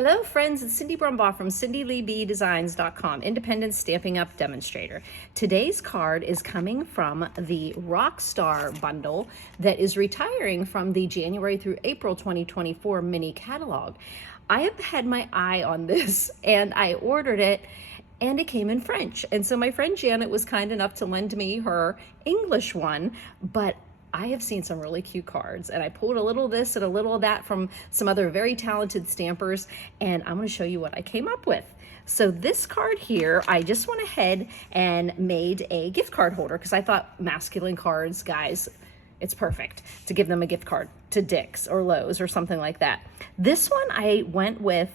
Hello friends, it's Cindy Brumbaugh from CindyLeeBDesigns.com, independent Stamping Up demonstrator. Today's card is coming from the Rockstar bundle that is retiring from the January through April 2024 mini catalog. I have had my eye on this and I ordered it and it came in French. And so my friend Janet was kind enough to lend me her English one, but I have seen some really cute cards, and I pulled a little of this and a little of that from some other very talented stampers, and I'm going to show you what I came up with. So this card here, I just went ahead and made a gift card holder because I thought masculine cards, guys, it's perfect to give them a gift card to Dick's or Lowe's or something like that. This one I went with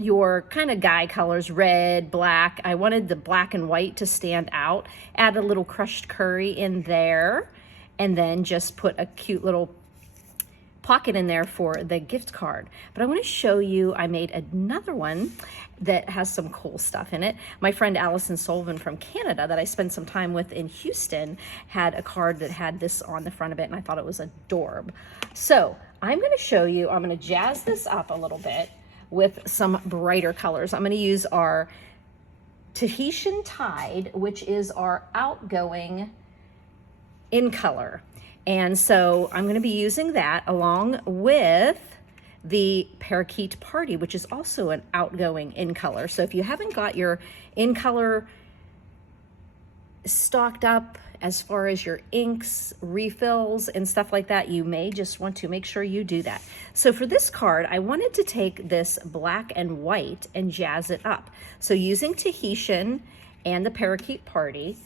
your kind of guy colors, red, black. I wanted the black and white to stand out. Add a little crushed curry in there, and then just put a cute little pocket in there for the gift card. But I want to show you, I made another one that has some cool stuff in it. My friend Allison Sullivan from Canada that I spent some time with in Houston had a card that had this on the front of it, and I thought it was adorable. So I'm going to show you, I'm going to jazz this up a little bit with some brighter colors. I'm going to use our Tahitian Tide, which is our outgoing in color. And so I'm going to be using that along with the Parakeet Party, which is also an outgoing in color. So if you haven't got your in color stocked up as far as your inks, refills, and stuff like that, you may just want to make sure you do that. So for this card, I wanted to take this black and white and jazz it up. So using Tahitian and the Parakeet Party,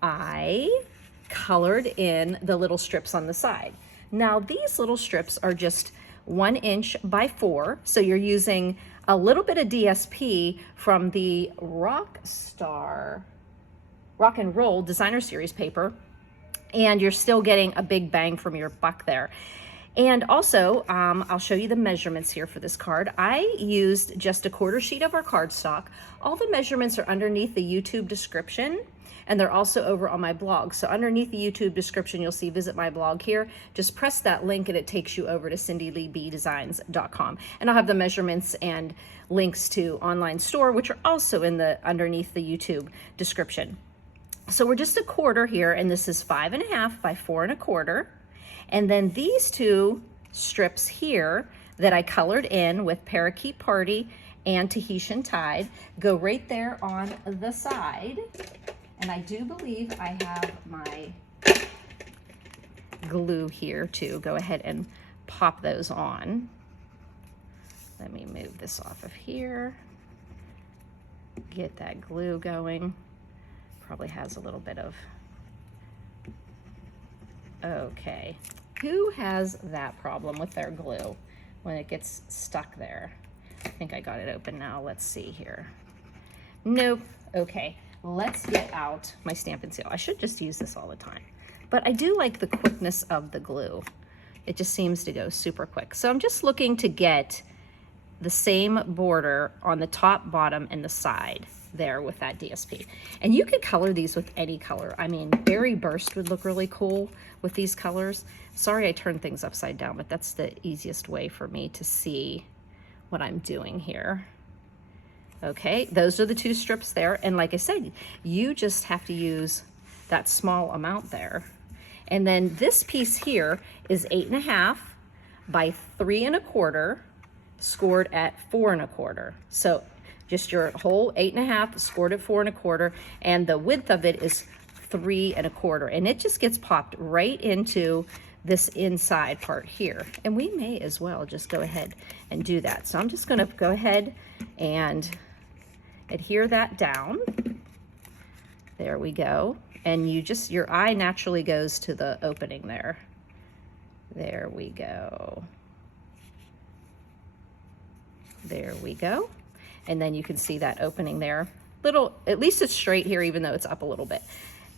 I colored in the little strips on the side. Now these little strips are just 1 inch by 4, so you're using a little bit of DSP from the Rockstar Rock and Roll Designer Series paper, and you're still getting a big bang from your buck there. And also, I'll show you the measurements here for this card. I used just a 1/4 sheet of our cardstock. All the measurements are underneath the YouTube description, and they're also over on my blog. So underneath the YouTube description, you'll see visit my blog here. Just press that link and it takes you over to CindyLeeBDesigns.com. And I'll have the measurements and links to online store, which are also in the underneath the YouTube description. So we're just 1/4 here, and this is 5.5 by 4.25. And then these two strips here that I colored in with Parakeet Party and Tahitian Tide go right there on the side. And I do believe I have my glue here to go ahead and pop those on. Let me move this off of here. Get that glue going. Probably has a little bit of, okay. Who has that problem with their glue when it gets stuck there? I think I got it open now. Let's see here. Nope, okay. Let's get out my Stampin' Seal. I should just use this all the time. But I do like the quickness of the glue. It just seems to go super quick. So I'm just looking to get the same border on the top, bottom, and the side there with that DSP. And you could color these with any color. I mean, Berry Burst would look really cool with these colors. Sorry I turned things upside down, but that's the easiest way for me to see what I'm doing here. Okay, those are the two strips there. And like I said, you just have to use that small amount there. And then this piece here is 8.5 by 3.25, scored at 4.25. So just your whole 8.5 scored at 4.25, and the width of it is 3.25. And it just gets popped right into this inside part here. And we may as well just go ahead and do that. So I'm just gonna go ahead and adhere that down. There we go. And you just, your eye naturally goes to the opening there. There we go. There we go. And then you can see that opening there. Little, at least it's straight here, even though it's up a little bit.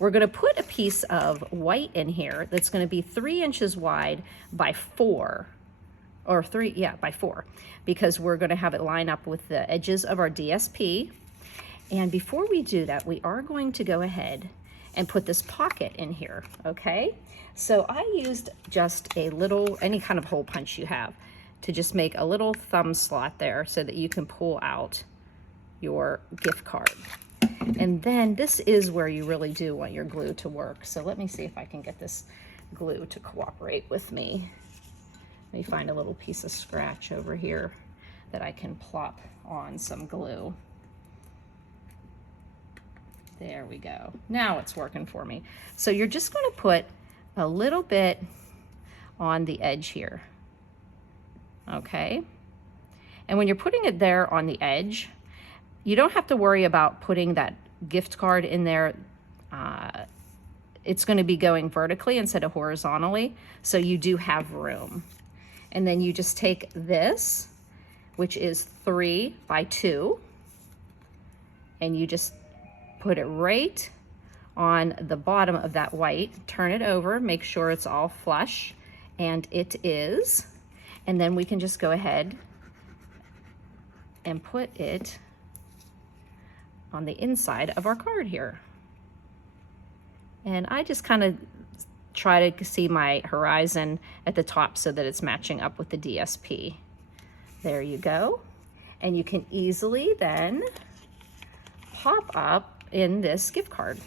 We're gonna put a piece of white in here that's gonna be 3 inches wide by 4, or 3, yeah, by 4, because we're gonna have it line up with the edges of our DSP. And before we do that, we are going to go ahead and put this pocket in here, okay? So I used just a little, any kind of hole punch you have, to just make a little thumb slot there so that you can pull out your gift card. And then this is where you really do want your glue to work. So let me see if I can get this glue to cooperate with me. Let me find a little piece of scratch over here that I can plop on some glue. There we go. Now it's working for me. So you're just going to put a little bit on the edge here. Okay? And when you're putting it there on the edge, you don't have to worry about putting that gift card in there. It's going to be going vertically instead of horizontally, so you do have room. And then you just take this, which is 3 by 2, and you just put it right on the bottom of that white, turn it over, make sure it's all flush, and it is. And then we can just go ahead and put it on the inside of our card here. And I just kind of try to see my horizon at the top so that it's matching up with the DSP. There you go. And you can easily then pop up in this gift card.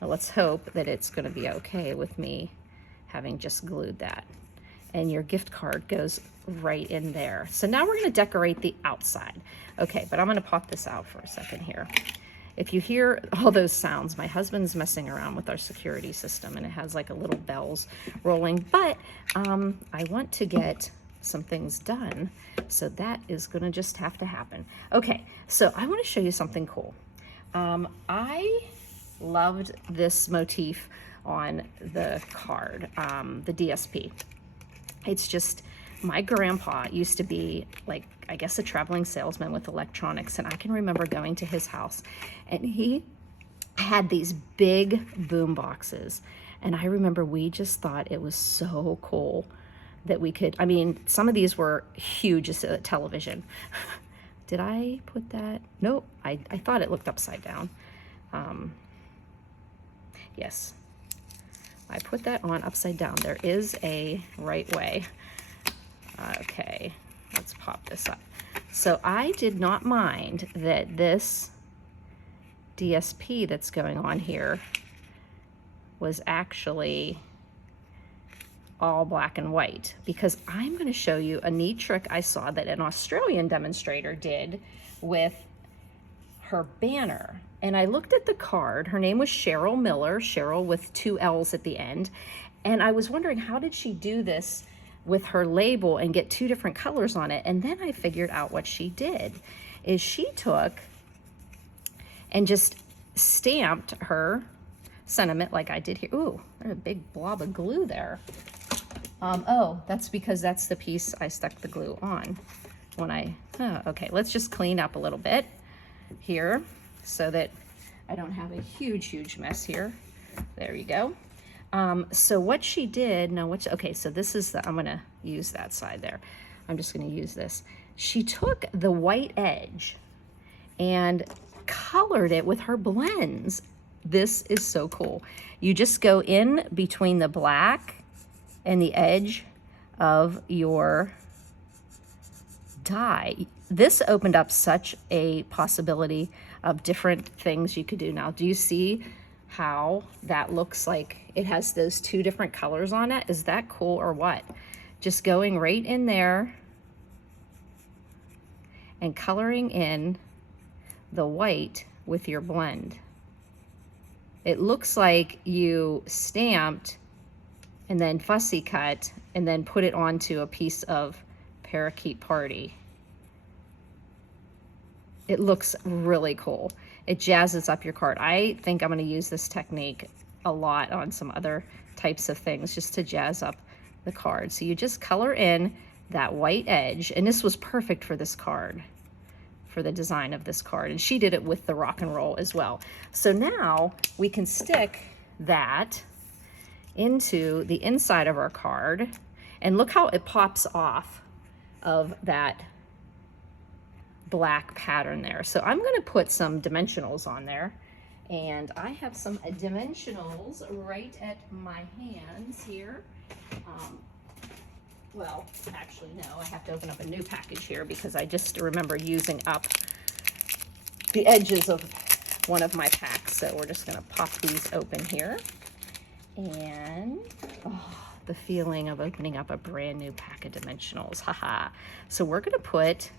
Now let's hope that it's going to be okay with me having just glued that. And your gift card goes right in there. So now we're going to decorate the outside. Okay, but I'm going to pop this out for a second here. If you hear all those sounds, my husband's messing around with our security system and it has like a little bells rolling, but I want to get some things done, so that is going to just have to happen. Okay, so I want to show you something cool. I loved this motif on the card, the DSP. It's just, my grandpa used to be like, I guess, a traveling salesman with electronics, and I can remember going to his house and he had these big boom boxes, and I remember we just thought it was so cool that we could, I mean, some of these were huge as a television. Did I put that? Nope, I thought it looked upside down. Yes, I put that on upside down. There is a right way. Okay, let's pop this up. So I did not mind that this DSP that's going on here was actually all black and white, because I'm going to show you a neat trick I saw that an Australian demonstrator did with her banner. And I looked at the card. Her name was Cheryl Miller, Cheryl with 2 L's at the end. And I was wondering, how did she do this with her label and get 2 different colors on it? And then I figured out what she did is she took and just stamped her sentiment like I did here. Ooh, there's a big blob of glue there. Oh, that's because that's the piece I stuck the glue on when okay, let's just clean up a little bit here so that I don't have a huge mess here. There you go. So what she did, okay, so this is I'm gonna use that side there. I'm just gonna use this. She took the white edge and colored it with her blends. This is so cool. You just go in between the black and the edge of your die. This opened up such a possibility of different things you could do. Now, do you see how that looks like it has those 2 different colors on it? Is that cool or what? Just going right in there and coloring in the white with your blend. It looks like you stamped and then fussy cut and then put it onto a piece of parakeet party. It looks really cool. It jazzes up your card. I think I'm going to use this technique a lot on some other types of things just to jazz up the card. So you just color in that white edge, and this was perfect for this card, for the design of this card. And she did it with the rock and roll as well. So now we can stick that into the inside of our card, and look how it pops off of that black pattern there. So I'm going to put some dimensionals on there, and I have some dimensionals right at my hands here. Well, actually, no, I have to open up a new package here because I just remember using up the edges of one of my packs. So we're just gonna pop these open here. And oh, the feeling of opening up a brand new pack of dimensionals, haha. So we're gonna put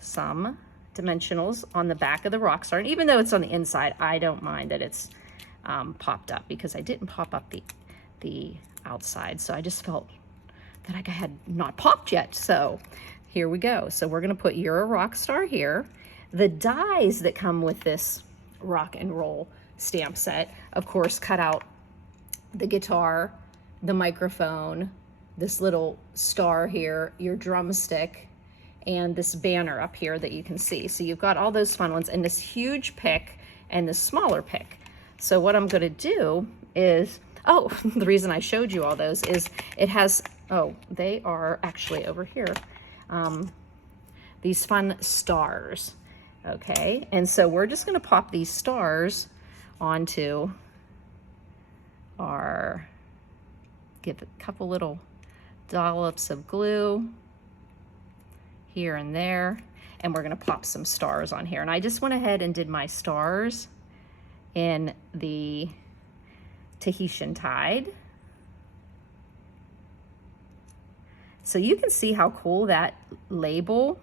some dimensionals on the back of the Rockstar. And even though it's on the inside, I don't mind that it's popped up because I didn't pop up the outside. So I just felt that I had not popped yet. So here we go. So we're gonna put You're a Rockstar here. The dies that come with this rock and roll stamp set, of course, cut out the guitar, the microphone, this little star here, your drumstick, and this banner up here that you can see. So you've got all those fun ones and this huge pick and this smaller pick. So what I'm gonna do is, oh, the reason I showed you all those is it has, oh, they are actually over here. These fun stars, okay? And so we're just gonna pop these stars onto our, give a couple little dollops of glue here and there, and we're gonna pop some stars on here. And I just went ahead and did my stars in the Tahitian Tide. So you can see how cool that label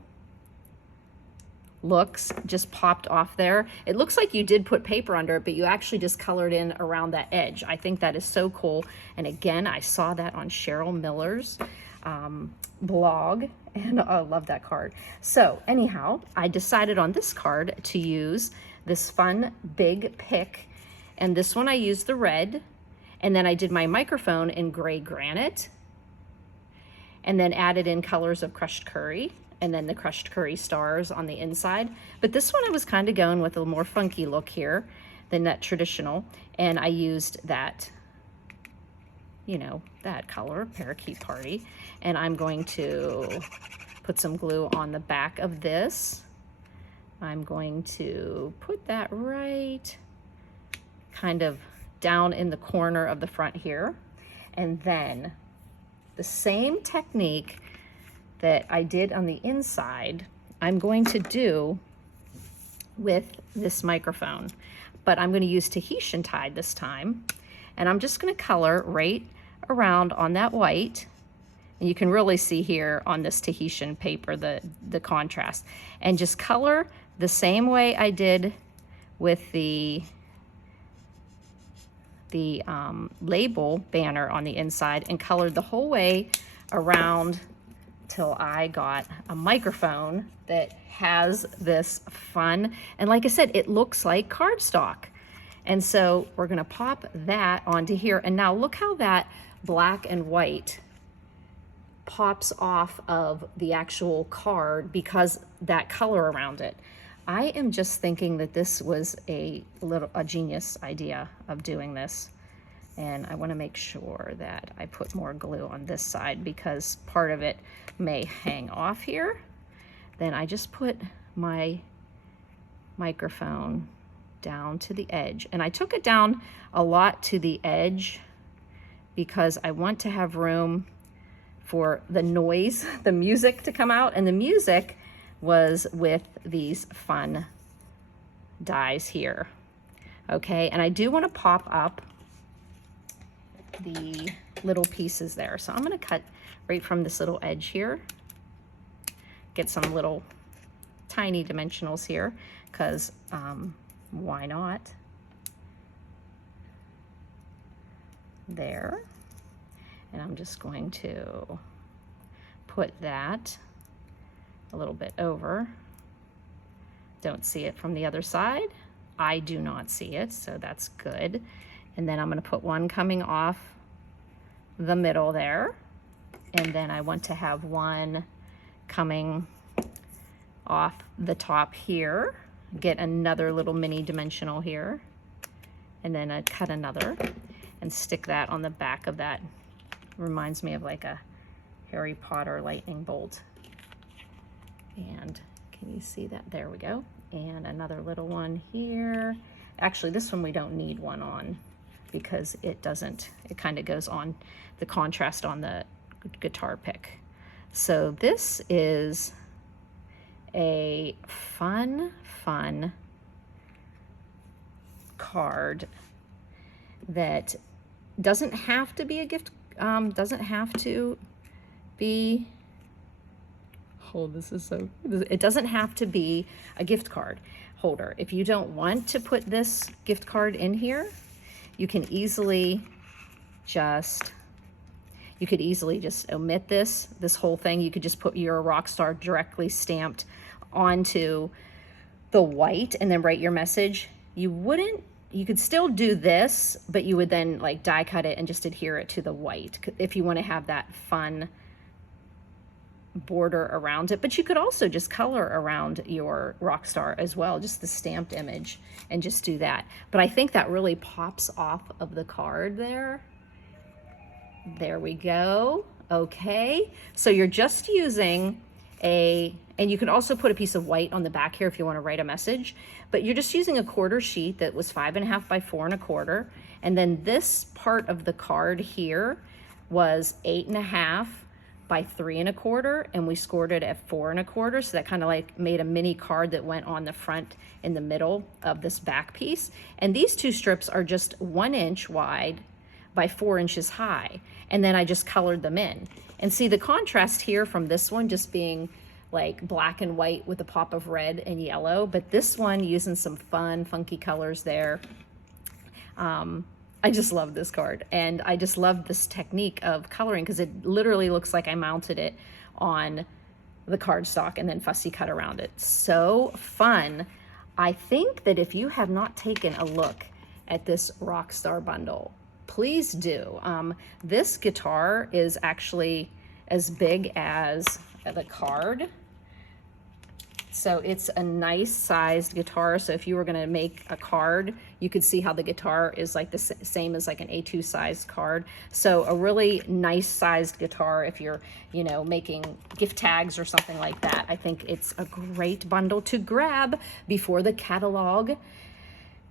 looks just popped off there. It looks like you did put paper under it, but you actually just colored in around that edge. I think that is so cool. And again, I saw that on Cheryl Miller's blog, and I love that card. So anyhow, I decided on this card to use this fun big pick, and this one I used the red, and then I did my microphone in gray granite, and then added in colors of crushed curry, and then the crushed curry stars on the inside. But this one I was kind of going with a more funky look here than that traditional, and I used that, you know, that color, Parakeet Party, and I'm going to put some glue on the back of this. I'm going to put that right kind of down in the corner of the front here, and then the same technique that I did on the inside, I'm going to do with this microphone, but I'm going to use Tahitian Tide this time, and I'm just going to color right around on that white, and you can really see here on this Tahitian paper the contrast, and just color the same way I did with the label banner on the inside, and colored the whole way around till I got a microphone that has this fun, and like I said, it looks like cardstock. And so we're gonna pop that onto here, and now look how that black and white pops off of the actual card because that color around it. I am just thinking that this was a genius idea of doing this. And I want to make sure that I put more glue on this side because part of it may hang off here. Then I just put my microphone down to the edge. And I took it down a lot to the edge because I want to have room for the noise, the music to come out. And the music was with these fun dies here. Okay, and I do want to pop up the little pieces there. So I'm going to cut right from this little edge here, get some little tiny dimensionals here because why not? There. And I'm just going to put that a little bit over. Don't see it from the other side. I do not see it, so that's good. And then I'm going to put one coming off the middle there. And then I want to have one coming off the top here. Get another little mini dimensional here. And then I cut another and stick that on the back of that. Reminds me of like a Harry Potter lightning bolt. And can you see that? There we go. And another little one here. Actually, this one we don't need one on because it doesn't, it kind of goes on the contrast on the guitar pick. So this is a fun card that doesn't have to be a gift, doesn't have to be, oh, this is so, it doesn't have to be a gift card holder. If you don't want to put this gift card in here, you can easily just, you could easily just omit this whole thing. You could just put your Rockstar directly stamped onto the white and then write your message. You could still do this, but you would then like die cut it and just adhere it to the white if you want to have that fun border around it. But you could also just color around your Rockstar as well, just the stamped image, and just do that. But I think that really pops off of the card there. There we go. Okay, so you're just using and you can also put a piece of white on the back here if you want to write a message, but you're just using a quarter sheet that was 5.5 by 4.25. And then this part of the card here was 8.5 by 3.25, and we scored it at 4.25. So that kind of like made a mini card that went on the front in the middle of this back piece. And these two strips are just 1 inch wide by 4 inches high. And then I just colored them in. And see the contrast here from this one just being like black and white with a pop of red and yellow, but this one using some fun, funky colors there. I just love this card, and I just love this technique of coloring because it literally looks like I mounted it on the cardstock and then fussy cut around it. So fun. I think that if you have not taken a look at this Rockstar bundle, please do. This guitar is actually as big as the card. So it's a nice sized guitar. So if you were gonna make a card, you could see how the guitar is like the same as like an A2 sized card. So a really nice sized guitar if you're, you know, making gift tags or something like that. I think it's a great bundle to grab before the catalog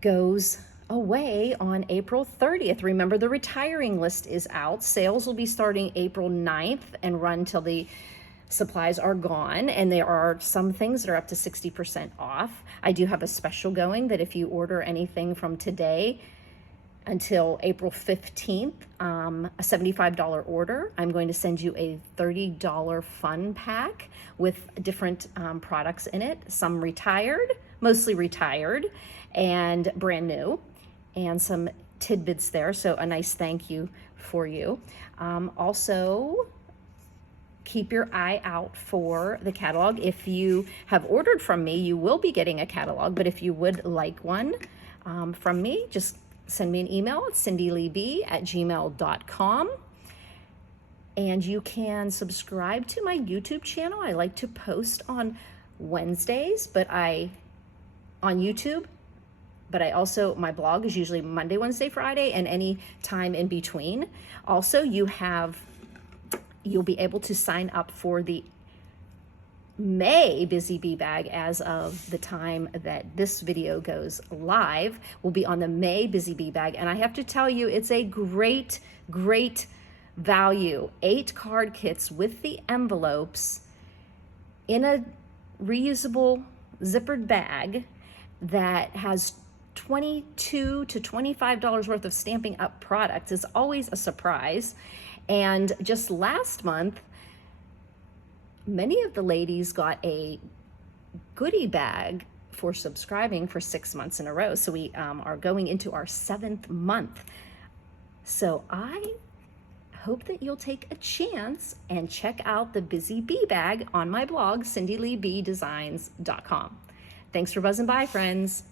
goes away on April 30th. Remember, the retiring list is out. Sales will be starting April 9th and run till the supplies are gone, and there are some things that are up to 60% off. I do have a special going that if you order anything from today until April 15th, a $75 order, I'm going to send you a $30 fun pack with different products in it, some retired, mostly retired, and brand new, and some tidbits there, so a nice thank you for you. Also, keep your eye out for the catalog. If you have ordered from me, you will be getting a catalog, but if you would like one from me, just send me an email at cindyleeb@gmail.com. And you can subscribe to my YouTube channel. I like to post on Wednesdays, on YouTube, but I also, my blog is usually Monday, Wednesday, Friday, and any time in between. Also, you'll be able to sign up for the May Busy Bee Bag as of the time that this video goes live. We'll be on the May Busy Bee Bag, and I have to tell you, it's a great, great value. 8 card kits with the envelopes in a reusable zippered bag that has $22 to $25 worth of Stampin' Up products. It's always a surprise. And just last month, many of the ladies got a goodie bag for subscribing for 6 months in a row. So we are going into our 7th month. So I hope that you'll take a chance and check out the Busy Bee Bag on my blog, cindyleebdesigns.com. Thanks for buzzing by, friends.